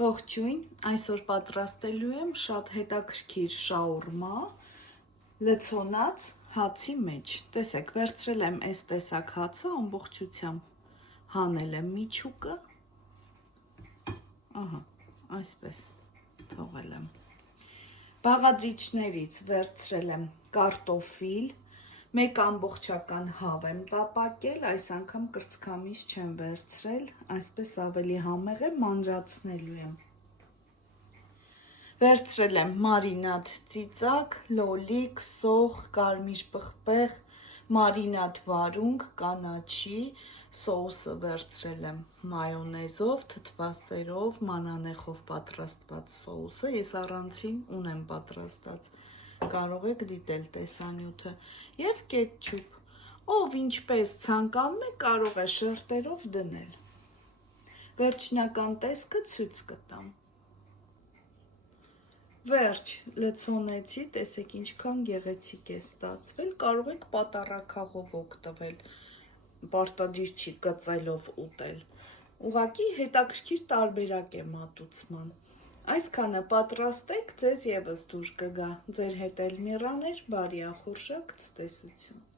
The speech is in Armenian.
Ողջույն, այսօր պատրաստելու եմ շատ հետաքրքիր շաուրմա, լցոնած հացի մեջ։ Տեսեք, վերցրել եմ այս տեսակ հացը, ամբողջությամբ հանել եմ միջուկը, ահա, այսպես թողել եմ։ Բաղադրիչներից վերցրել եմ կարտոֆիլ, մեկ ամբողջական հավ եմ տապակել, այս անգամ կրծքամիս չեմ վերցրել, այսպես ավելի համեղ է, մանրացնելու եմ։ Վերցրել եմ մարինադ ծիծակ, լոլիկ, սոխ, կարմիր պղպեղ, մարինադ վարունգ, կանաչի, սոուսը վերցրել եմ մայոնեզով, թթվասերով, մանանեխով պատրաստված սոուսը, ես առանցին ունեմ պատրաստած, կարող եք դիտել տեսանյութը, և կետչուպ, ով ինչպես ցանկանում է կարող է շերտերով դնել, վերջնական տեսքը ցույց կտամ։ Վերջ, լցոնեցի, տեսեք ինչքան գեղեցիկ է ստացվել, կարող եք պատառաքաղով օգտվել, պարտադիր չի կծելով ուտել, ուղղակի հետաքրքիր տարբերակ է մատուցման։ Այսքանը պատրաստեք, ձեզ ևս դուր կգա, ձեր հետ էլ մեռաներ, բարի ախորժակ, ցտեսություն։